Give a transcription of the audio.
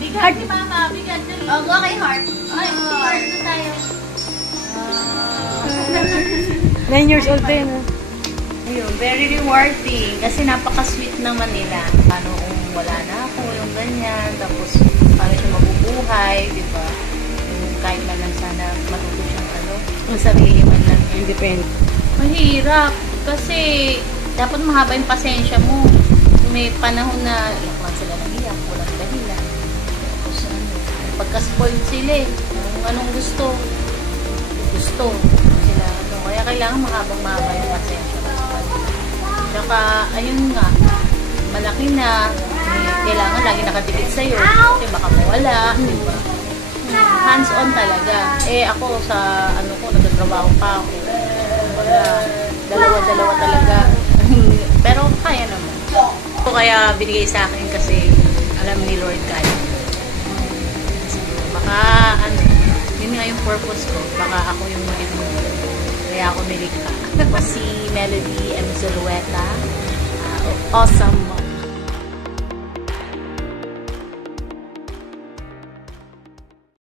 Bigat si Mama, bigat. Go kay Heart. Ay, heart na tayo. 9 years old din. Ayun, very rewarding kasi napaka-sweet naman nila. Paano kung wala na ako, yung ganyan, tapos paano siya mabubuhay, di ba? Yung kahit na lang sana matuto siyang yung sarili man lang. Independent. Mahirap kasi dapat mahaba yung pasensya mo. May panahon na iyakuan sila ng iyak, walang dahilan. Tapos pagka-spoiled sila eh. Kung anong gusto sila. Kaya kailangan mahaba yung pasensya mo sa kanila. Tsaka, ayun nga, malaki na, kailangan lagi nakadikit sa'yo. Kasi baka mawala, di ba? Hands-on talaga. Ako sa, nagtatrabaho pa ako. Dalawa-dalawa talaga. Pero kaya naman. Kaya binigay sa akin kasi alam ni Lord kaya. Baka, yun nga yung purpose ko. Baka ako yung maging kaya ako nilikha. Si Melody M. Zulueta. Awesome.